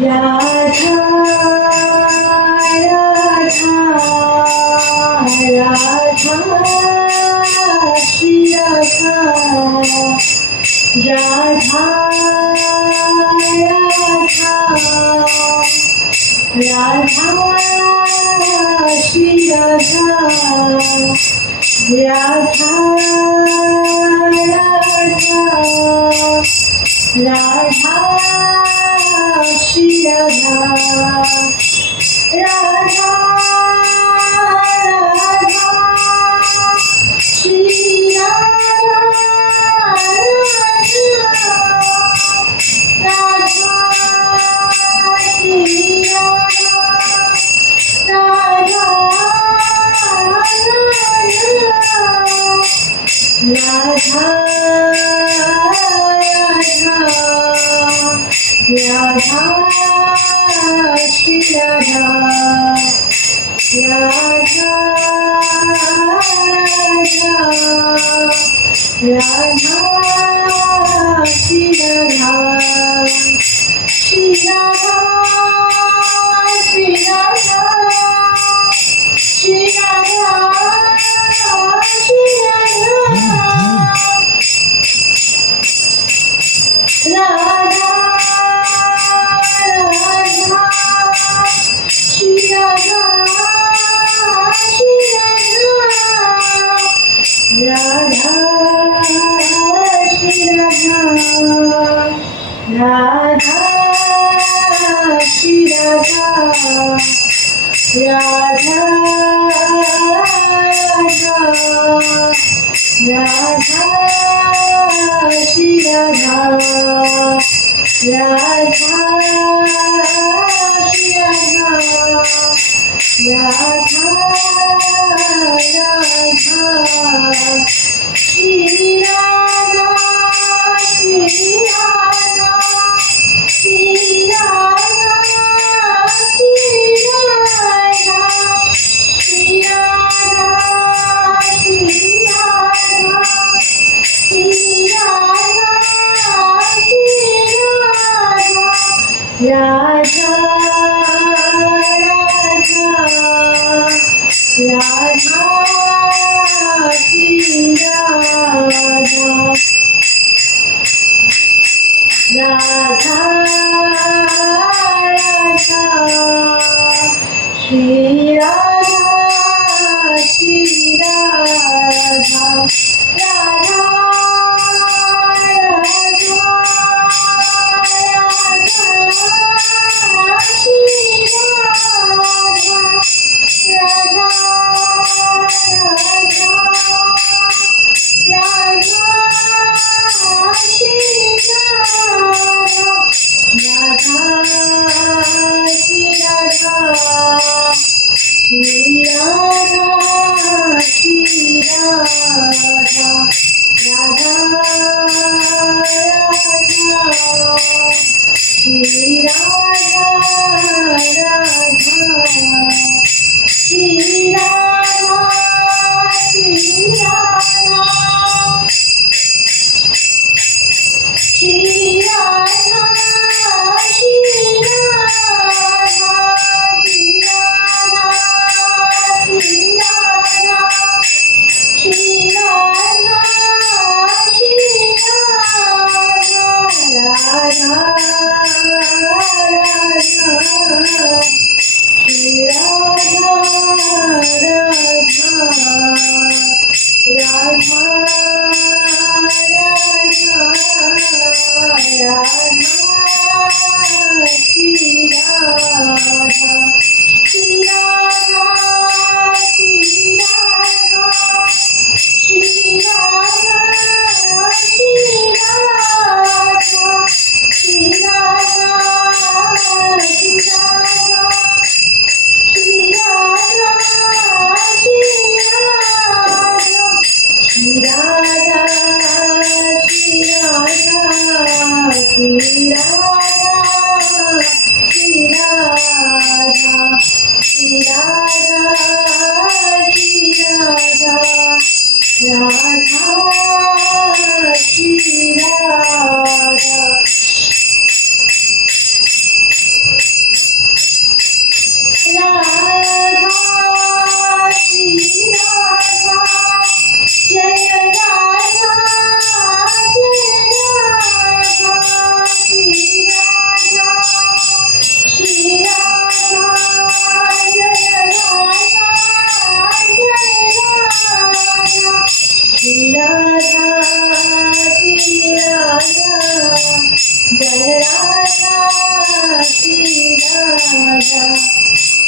Radha Radha Radha Shri Radha Radha Radha Radha Shri Radha Radha Radha Radha Shri Radha Radha Radha Shri Radha Radha Shri Radha Radha Radha Radha Shri Radha Radha Radha Shri Radha Shri Radha Shri Radha Shri Radha Shri Radha Radha Shri Radha Shri Radha Shri Radha Radha Shri Radha Radha Radha Shri Radha Radha Shri Radha Radha Shri Radha Shri Radha Shri Radha Shri Radha Shri Radha Shri Radha Shri Radha Radha Shri Radha Radha Radha Shri Radha Shri Radha Radha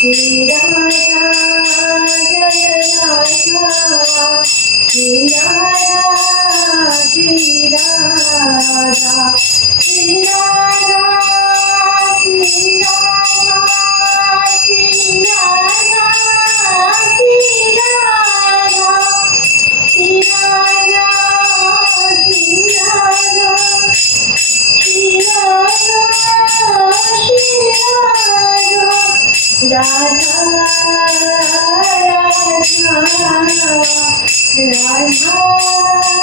Shri Radha, Jai Radha, Shri Radha, Shri Radha, Shri Radha, Shri Radha, Shri Radha, Shri Radha, Shri Radha, Shri Radha, Shri Radha, Shri Radha. Radha, Radha, Radha,